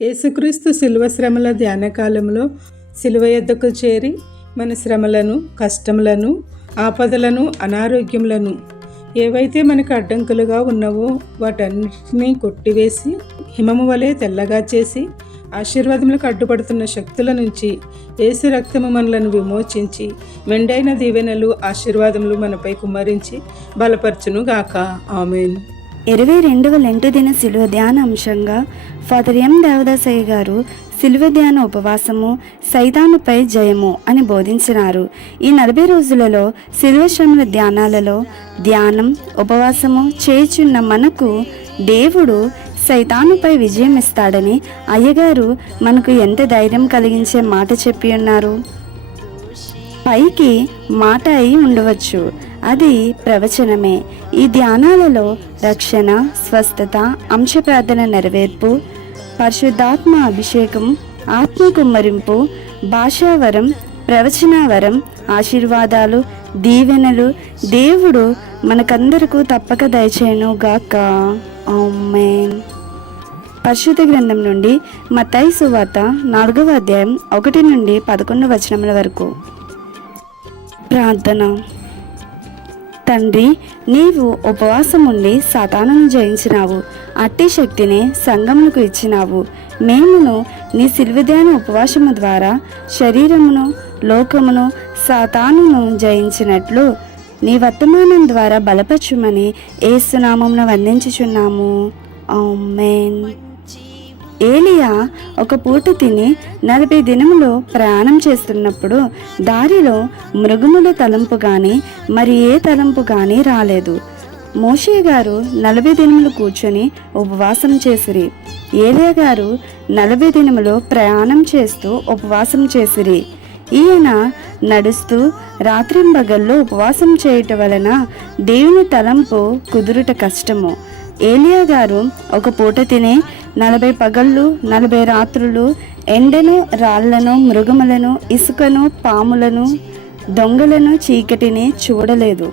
యేసుక్రీస్తు శిలువ శ్రమల ధ్యానకాలంలో శిలువ యొద్దకు చేరి మన శ్రమలను కష్టములను ఆపదలను అనారోగ్యములను ఏవైతే మనకు అడ్డంకులుగా ఉన్నవో వాటన్నిటినీ కొట్టివేసి హిమము వలె తెల్లగా చేసి ఆశీర్వాదములకు అడ్డుపడుతున్న శక్తుల నుంచి యేసు రక్తము మనలను విమోచించి మెండైన దీవెనలు ఆశీర్వాదములు మనపై కుమ్మరించి బలపరచును గాక ఆమెను. ఇరవై రెండవ లెంటు దిన శిలువ ధ్యాన అంశంగా ఫాదర్ ఎం దేవదాసయ్య గారు శిలువ ధ్యాన ఉపవాసము సైతానుపై జయము అని బోధించినారు. ఈ నలభై రోజులలో శిలువ శ్రమల ధ్యానాలలో ధ్యానం ఉపవాసము చేయుచున్న మనకు దేవుడు సైతానుపై విజయం ఇస్తాడని అయ్యగారు మనకు ఎంత ధైర్యం కలిగించే మాట చెప్పి ఉన్నారు. పైకి మాట అయి ఉండవచ్చు. అది ప్రవచనమే. ఈ ధ్యానాలలో రక్షణ స్వస్థత అంశ ప్రార్థన నెరవేర్పు పరిశుద్ధాత్మ అభిషేకం ఆత్మ కుమ్మరింపు భాషావరం ప్రవచనావరం ఆశీర్వాదాలు దీవెనలు దేవుడు మనకందరకు తప్పక దయచేయను గాక ఆమేన్. పరిశుద్ధ గ్రంథం నుండి మతాయి సువార్త నాలుగవ అధ్యాయం ఒకటి నుండి పదకొండు వచనముల వరకు. ప్రార్థన. తండ్రి నీవు ఉపవాసం ఉండి జయించినావు. అట్టి శక్తిని సంగమునకు ఇచ్చినావు. మేమును నీ సిల్విధ్యాన ఉపవాసము ద్వారా శరీరమును లోకమును సాతానును జయించినట్లు నీ వర్తమానం ద్వారా బలపరచుమని ఏసునామమున వందించుచున్నాము. ఆమేన్. ఏలియా ఒక పూట తిని నలభై దినములు ప్రయాణం చేస్తున్నప్పుడు దారిలో మృగముల తలంపు కానీ మరి ఏ తలంపు కానీ రాలేదు. మోషే గారు నలభై దినములు కూర్చొని ఉపవాసం చేసిరి. ఏలియా గారు నలభై దినములు ప్రయాణం చేస్తూ ఉపవాసం చేసిరి. ఈయన నడుస్తూ రాత్రింబగల్లో ఉపవాసం చేయటం వలన దేవుని తలంపు కుదురుట కష్టము. ఏలియా గారు ఒక పూట తినే నలభై పగళ్ళు నలభై రాత్రులు ఎండను రాళ్ళను మృగములను ఇసుకను పాములను దొంగలను చీకటిని చూడలేదు.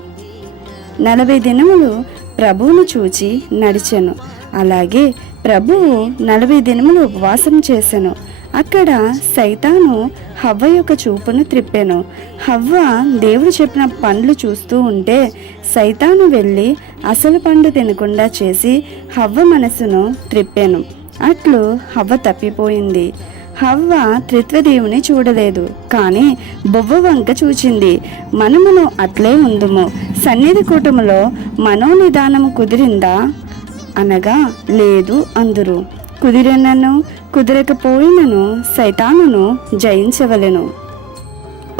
నలభై దినములు ప్రభువును చూచి నడిచెను. అలాగే ప్రభువు నలభై దినములు ఉపవాసం చేశాను అక్కడ సైతాను హవ్వ యొక్క చూపును త్రిప్పాను. హవ్వ దేవుడు చెప్పిన పండ్లు చూస్తూ ఉంటే సైతాను వెళ్ళి అసలు పండు తినకుండా చేసి హవ్వ మనసును త్రిప్పెను. అట్లు హవ్వ తప్పిపోయింది. హవ్వ త్రిత్వదేవుని చూడలేదు. కానీ బొవ్వ వంక చూచింది. మనమును అట్లే ఉందుము. సన్నిధి కూటములో మనోనిదానము కుదిరిందా? అనగా లేదు అందురు. కుదిరినను కుదరకపోయినను సైతానును జయించవలెను.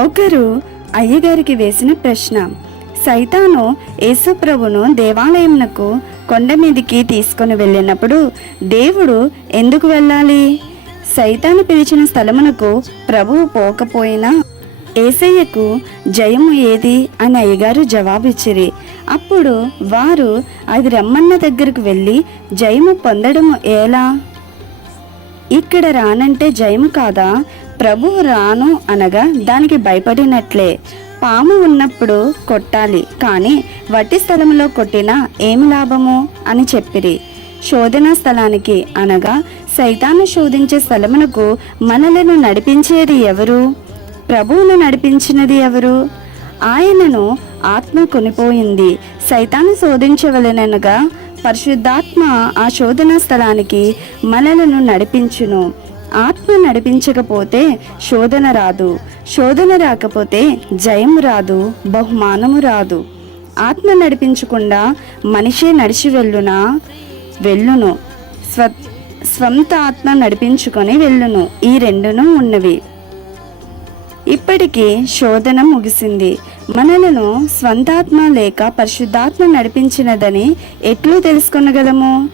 ఒకరు అయ్యగారికి వేసిన ప్రశ్న. సైతాను యేసుప్రభును దేవాలయమునకు కొండ మీదికి తీసుకొని వెళ్ళినప్పుడు దేవుడు ఎందుకు వెళ్ళాలి? సైతాను పిలిచిన స్థలమునకు ప్రభువు పోకపోయినా ఏసయ్యకు జయము ఏది అని అయ్యగారు జవాబిచ్చిరి. అప్పుడు వారు అది రమ్మన్న దగ్గరకు వెళ్ళి జయము పొందడము ఎలా? ఇక్కడ రానంటే జయము కాదా? ప్రభువు రాను అనగా దానికి భయపడినట్లే. పాము ఉన్నప్పుడు కొట్టాలి కానీ వట్టి స్థలంలో కొట్టినా ఏమి లాభము అని చెప్పిరి. శోధన స్థలానికి అనగా సైతాను శోధించే స్థలమునకు మనలను నడిపించేది ఎవరు? ప్రభువును నడిపించినది ఎవరు? ఆయనను ఆత్మ కొనిపోయింది సైతాను శోధించవలనగా పరిశుద్ధాత్మ ఆ శోధన స్థలానికి మనలను నడిపించును. ఆత్మ నడిపించకపోతే శోధన రాదు. శోధన రాకపోతే జయం రాదు బహుమానము రాదు. ఆత్మ నడిపించకుండా మనిషే నడిచి వెళ్ళునా? వెళ్ళును. స్వ స్వంత ఆత్మ నడిపించుకొని వెళ్ళును. ఈ రెండును ఉన్నవి. ఇప్పటికీ శోధన ముగిసింది. మనలను స్వంతాత్మ లేక పరిశుద్ధాత్మ నడిపించినదని ఎట్లు తెలుసుకొనగలము?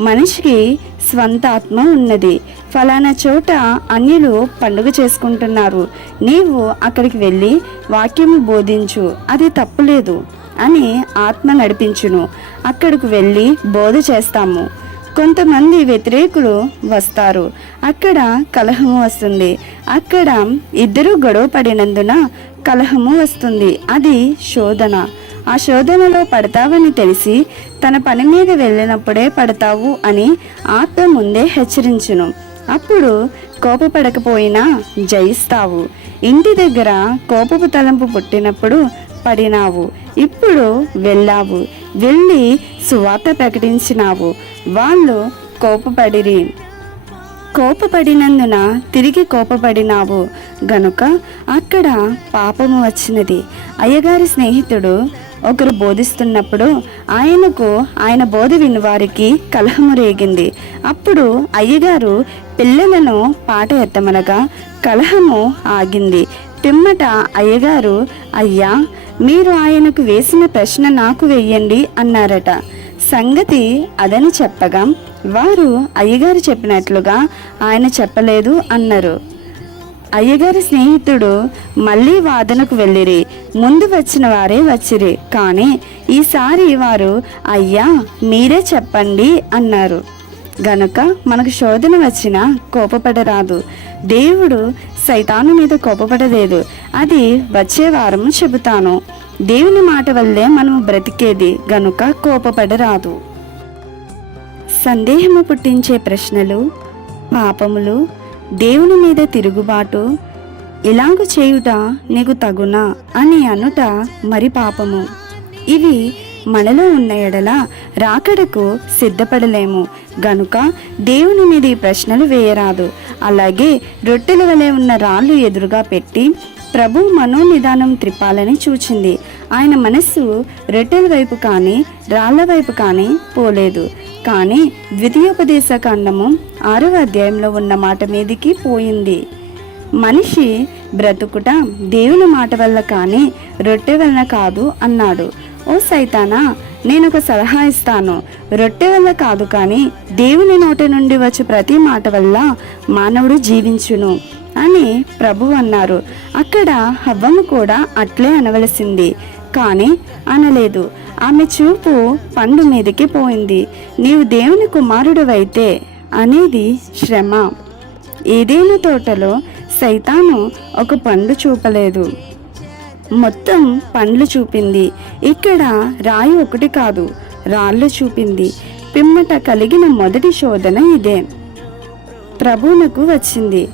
మనిషికి స్వంత ఆత్మ ఉన్నది. ఫలానా చోట అన్యులు పండుగ చేసుకుంటున్నారు. నీవు అక్కడికి వెళ్ళి వాక్యము బోధించు అది తప్పులేదు అని ఆత్మ నడిపించును. అక్కడికి వెళ్ళి బోధ చేస్తాము. కొంతమంది వ్యతిరేకులు వస్తారు. అక్కడ కలహము వస్తుంది. అక్కడ ఇద్దరు గొడవ పడినందున కలహము వస్తుంది. అది శోధన. ఆ శోధనలో పడతావని తెలిసి తన పని మీద వెళ్ళినప్పుడే పడతావు అని ఆత్మ ముందే హెచ్చరించును. అప్పుడు కోపపడకపోయినా జయిస్తావు. ఇంటి దగ్గర కోపపు తలంపు పుట్టినప్పుడు పడినావు. ఇప్పుడు వెళ్ళావు. వెళ్ళి సువార్త ప్రకటించినావు. వాళ్ళు కోపపడిరి. కోపపడినందున తిరిగి కోపపడినావు. గనుక అక్కడ పాపము వచ్చినది. అయ్యగారి స్నేహితుడు ఒకరు బోధిస్తున్నప్పుడు ఆయనకు ఆయన బోధ విని వారికి కలహము రేగింది. అప్పుడు అయ్యగారు పిల్లలను పాట ఎత్తమనగా కలహము ఆగింది. పిమ్మట అయ్యగారు అయ్యా మీరు ఆయనకు వేసిన ప్రశ్న నాకు వెయ్యండి అన్నారట. సంగతి అదని చెప్పగా వారు అయ్యగారు చెప్పినట్లుగా ఆయన చెప్పలేదు అన్నారు. అయ్యగారి స్నేహితుడు మళ్ళీ వాదనకు వెళ్ళిరి ముందు వచ్చిన వారే వచ్చిరి కానీ ఈసారి వారు అయ్యా మీరే చెప్పండి అన్నారు. గనుక మనకు శోధన వచ్చినా కోపపడరాదు. దేవుడు సైతాను మీద కోపపడలేదు. అది వచ్చే వారం చెబుతాను. దేవుని మాట వల్లే మనం బ్రతికేది గనుక కోపపడరాదు. సందేహము పుట్టించే ప్రశ్నలు పాపములు దేవుని మీద తిరుగుబాటు ఇలాగు చేయుట నీకు తగునా అని అనుట మరి పాపము. ఇవి మనలో ఉన్న ఎడల రాకడకు సిద్ధపడలేము. గనుక దేవుని మీద ఈ ప్రశ్నలు వేయరాదు. అలాగే రొట్టెల వలె ఉన్న రాళ్ళు ఎదురుగా పెట్టి ప్రభు మనోనిదానం త్రిపాలని చూచింది. ఆయన మనస్సు రొట్టెల వైపు కానీ రాళ్ళ వైపు కానీ పోలేదు. కానీ ద్వితీయోపదేశ కాండము ఆరవ అధ్యాయంలో ఉన్న మాట మీదికి పోయింది. మనిషి బ్రతుకుట దేవుని మాట వల్ల కానీ రొట్టె వలన కాదు అన్నాడు. ఓ సైతానా నేను ఒక సలహా ఇస్తాను. రొట్టె వల్ల కాదు కానీ దేవుని నోటి నుండి వచ్చే ప్రతి మాట వల్ల మానవుడు జీవించును అని ప్రభు అన్నారు. అక్కడ హవ్వము కూడా అట్లే అనవలసింది కానీ అనలేదు. ఆమె చూపు పండు మీదకి పోయింది. నీవు దేవుని కుమారుడువైతే అనేది శ్రమ. ఏదేను తోటలో సైతాను ఒక పండు చూపలేదు. మొత్తం పండ్లు చూపింది. ఇక్కడ రాయి ఒకటి కాదు రాళ్ళు చూపింది. పిమ్మట కలిగిన మొదటి శోధన ఇదే. ప్రభువునకు వచ్చింది.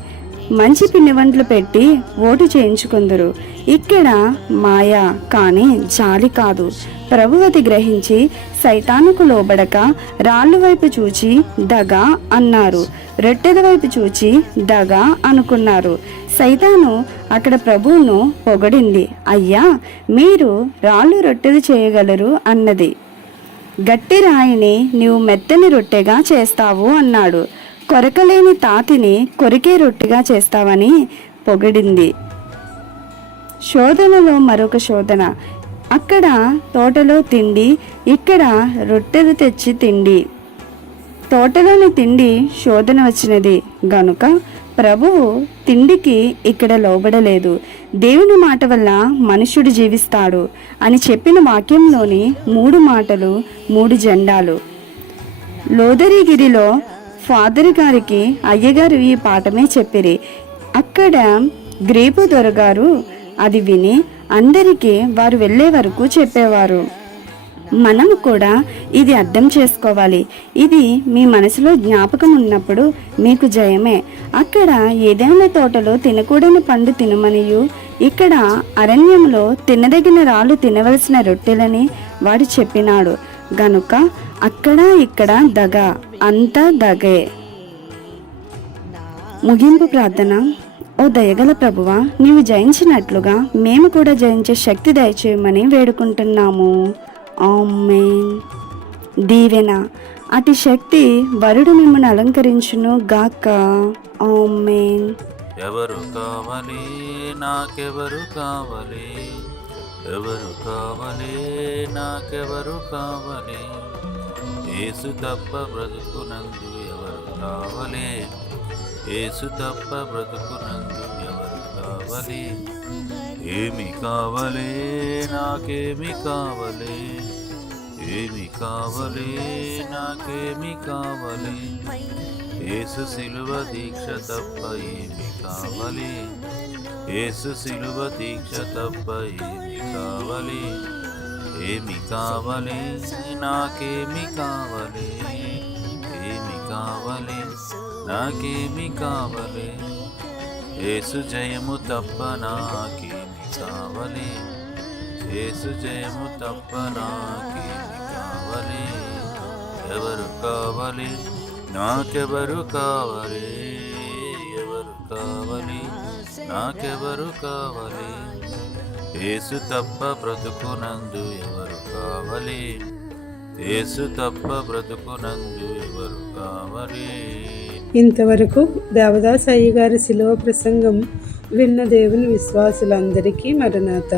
మంచి పిండివంట్లు పెట్టి ఓటు చేయించుకుందరు. ఇక్కడ మాయ కానీ జాలి కాదు. ప్రభువతి గ్రహించి సైతానుకు లోబడక రాళ్ళు వైపు చూచి దగా అన్నారు. రొట్టెల వైపు చూచి దగా అనుకున్నారు. సైతాను అక్కడ ప్రభువును పొగడింది. అయ్యా మీరు రాళ్ళు రొట్టెలు చేయగలరు అన్నది. గట్టి రాయిని నీవు మెత్తని రొట్టెగా చేస్తావు అన్నాడు. కొరకలేని తాతిని కొరికే రొట్టెగా చేస్తావని పొగిడింది. శోధనలో మరొక శోధన. అక్కడ తోటలో తిండి ఇక్కడ రొట్టెలు తెచ్చి తిండి. తోటలోని తిండి శోధన వచ్చినది. గనుక ప్రభువు తిండికి ఇక్కడ లోబడలేదు. దేవుని మాట వల్ల మనుషుడు జీవిస్తాడు అని చెప్పిన వాక్యంలోని మూడు మాటలు మూడు జెండాలు. లోదరిగిరిలో ఫాదర్ గారికి అయ్యగారు ఈ పాఠమే చెప్పిరి. అక్కడ గ్రేపు దొరగారు. అది విని అందరికీ వారు వెళ్ళే వరకు చెప్పేవారు. మనం కూడా ఇది అర్థం చేసుకోవాలి. ఇది మీ మనసులో జ్ఞాపకం ఉన్నప్పుడు మీకు జయమే. అక్కడ ఏదైనా తోటలో తినకూడని పండు తినమనియు ఇక్కడ అరణ్యంలో తినదగిన రాళ్ళు తినవలసిన రొట్టెలని వాడు చెప్పినాడు. గనుక అక్కడ ఇక్కడ దగ అంతా దగే. ముగింపు ప్రార్థన. ఓ దయగల ప్రభువా నీవు జయించినట్లుగా మేము కూడా జయించే శక్తి దయచేయమని వేడుకుంటున్నాము. ఆమెన్ దీవెన. అటు శక్తి వరుడు మిమ్మల్ని అలంకరించును గాక. ఆమెన్ ఎవరు కావాలి? నాకెవరు కావాలి? ఎవరు కావాలి? నాకెవరు కావాలి? ఏసు తప్ప బ్రతుకునందు ఎవరు కావాలి? ఏసు తప్ప బ్రతుకునందు కావాలి? ఏమి కావాలి? నాకేమి కావాలి? ఏమి కావాలి? నాకేమి కావాలి? ఏసు సిలువ దీక్ష తప్ప ఏమి కావాలి? ఏసు సిలువ దీక్ష తప్ప ఏమి కావాలి? ఏమి కావాలి? నాకేమి కావాలి? ఏమి కావాలి? నాకేమి కావాలి? యేసు జయము తప్ప నాకి కావాలి. ఏసు జయము తప్ప నాకి కావాలి. ఎవరు కావాలి? నాకెవరు కావాలి? ఎవరు కావాలి? నాకెవరు కావాలి? ఏసు తప్ప బ్రతుకునందు ఎవరు కావాలి? ఏసు తప్ప బ్రతుకునందు ఎవరు కావాలి? ఇంతవరకు దేవదాస్ అయ్య గారి శిలువ ప్రసంగం విన్న దేవుని విశ్వాసులందరికీ మరణాత.